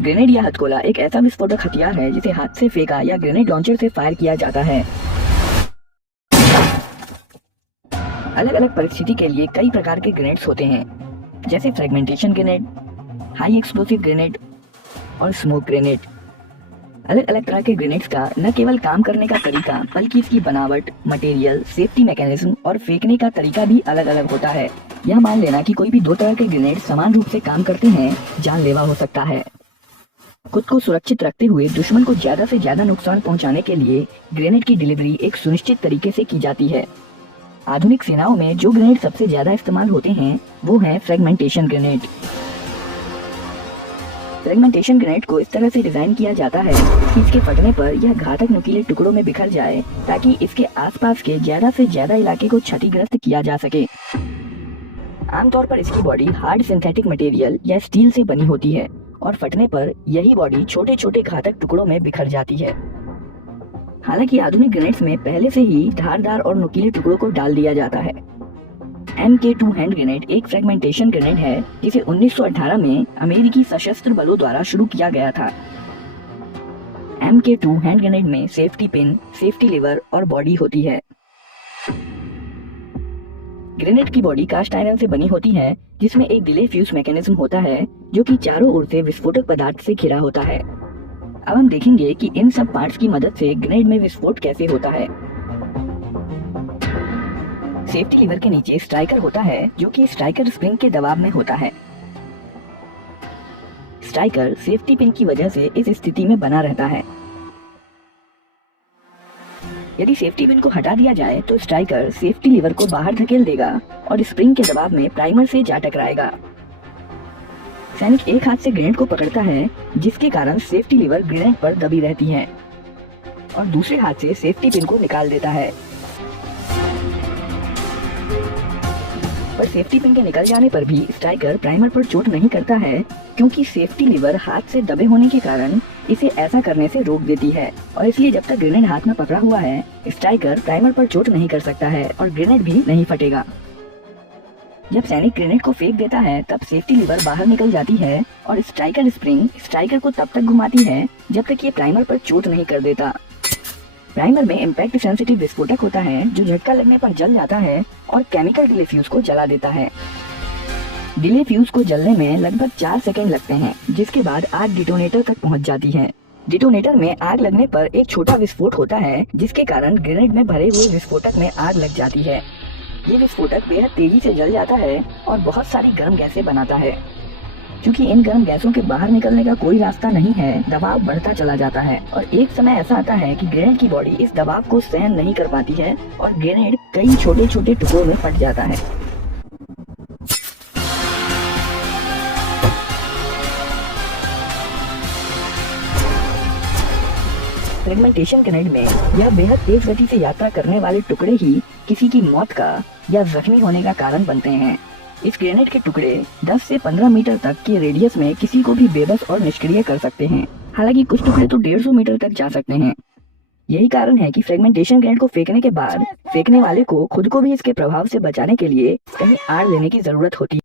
Grenade या हथगोला एक ऐसा विस्फोटक हथियार है जिसे हाथ से फेंका या ग्रेनेड लॉन्चर से फायर किया जाता है। अलग अलग परिस्थिति के लिए कई प्रकार के ग्रेनेड्स होते हैं, जैसे fragmentation grenade, high explosive grenade और स्मोक ग्रेनेड। अलग अलग तरह के ग्रेनेड्स का न केवल काम करने का तरीका बल्कि इसकी बनावट, मटेरियल, सेफ्टी मैकेनिज्म और फेंकने का तरीका भी अलग अलग होता है। यह मान लेना कि कोई भी दो तरह के ग्रेनेड समान रूप से काम करते हैं जानलेवा हो सकता है। खुद को सुरक्षित रखते हुए दुश्मन को ज्यादा से ज्यादा नुकसान पहुंचाने के लिए ग्रेनेड की डिलीवरी एक सुनिश्चित तरीके से की जाती है। आधुनिक सेनाओं में जो ग्रेनेड सबसे ज्यादा इस्तेमाल होते हैं वो है फ्रेगमेंटेशन ग्रेनेड। फ्रेगमेंटेशन ग्रेनेड को इस तरह से डिजाइन किया जाता है कि इसके फटने पर यह घातक नुकीले टुकड़ों में बिखर जाए ताकि इसके आसपास के ज्यादा से ज्यादा इलाके को क्षतिग्रस्त किया जा सके। आमतौर पर इसकी बॉडी हार्ड सिंथेटिक मटेरियल या स्टील से बनी होती है और फटने पर यही बॉडी छोटे छोटे घातक टुकड़ों में बिखर जाती है। हालांकि आधुनिक ग्रेनेड्स में पहले से ही धारदार और नुकीले टुकड़ों को डाल दिया जाता है। MK2 हैंड ग्रेनेड एक फ्रेगमेंटेशन ग्रेनेड है जिसे 1918 में अमेरिकी सशस्त्र बलों द्वारा शुरू किया गया था। MK2 हैंड ग्रेनेड में सेफ्टी पिन, सेफ्टी लीवर और बॉडी होती है। ग्रेनेड की बॉडी कास्ट आयरन से बनी होती है जिसमें एक डिले फ्यूज मैकेनिज्म होता है जो कि चारों ओर से विस्फोटक पदार्थ से घिरा होता है। अब हम देखेंगे कि इन सब पार्ट्स की मदद से ग्रेनेड में विस्फोट कैसे होता है। सेफ्टी लीवर के नीचे स्ट्राइकर होता है जो कि स्ट्राइकर स्प्रिंग के दबाव में होता है। स्ट्राइकर सेफ्टी पिन की वजह से इस स्थिति में बना रहता है। यदि सेफ्टी पिन को हटा दिया जाए तो स्ट्राइकर सेफ्टी लीवर को बाहर धकेल देगा और स्प्रिंग के दबाव में प्राइमर से जा टकराएगा। सैनिक एक हाथ से ग्रेनेड को पकड़ता है जिसके कारण सेफ्टी लीवर ग्रेनेड पर दबी रहती है और दूसरे हाथ से सेफ्टी पिन को निकाल देता है। पर सेफ्टी पिन के निकल जाने पर भी स्ट्राइकर प्राइमर पर चोट नहीं करता है क्योंकि सेफ्टी लीवर हाथ से दबे होने के कारण इसे ऐसा करने से रोक देती है और इसलिए जब तक ग्रेनेड हाथ में पकड़ा हुआ है स्ट्राइकर प्राइमर पर चोट नहीं कर सकता है और ग्रेनेड भी नहीं फटेगा। जब सैनिक ग्रेनेड को फेंक देता है तब सेफ्टी लीवर बाहर निकल जाती है और स्ट्राइकर स्प्रिंग स्ट्राइकर को तब तक घुमाती है जब तक ये प्राइमर पर चोट नहीं कर देता। प्राइमर में इम्पैक्ट सेंसिटिव विस्फोटक होता है जो झटका लगने पर जल जाता है और केमिकल डिले फ्यूज को जला देता है। डिले फ्यूज को जलने में लगभग 4 सेकंड लगते हैं जिसके बाद आग डिटोनेटर तक पहुंच जाती है। डिटोनेटर में आग लगने पर एक छोटा विस्फोट होता है जिसके कारण ग्रेनेड में भरे हुए विस्फोटक में आग लग जाती है। ये विस्फोटक बेहद तेजी से जल जाता है और बहुत सारी गर्म गैसें बनाता है। क्योंकि इन गर्म गैसों के बाहर निकलने का कोई रास्ता नहीं है, दबाव बढ़ता चला जाता है और एक समय ऐसा आता है कि ग्रेनेड की बॉडी इस दबाव को सहन नहीं कर पाती है और ग्रेनेड कई छोटे छोटे टुकड़ों में फट जाता है। फ्रेगमेंटेशन ग्रेनेड में यह बेहद तेज गति से यात्रा करने वाले टुकड़े ही किसी की मौत का या जख्मी होने का कारण बनते हैं। इस ग्रेनेड के टुकड़े 10 से 15 मीटर तक के रेडियस में किसी को भी बेबस और निष्क्रिय कर सकते हैं। हालांकि कुछ टुकड़े तो 150 मीटर तक जा सकते हैं। यही कारण है कि फ्रेगमेंटेशन ग्रेनेड को फेंकने के बाद फेंकने वाले को खुद को भी इसके प्रभाव से बचाने के लिए कहीं आड़ लेने की जरूरत होती है।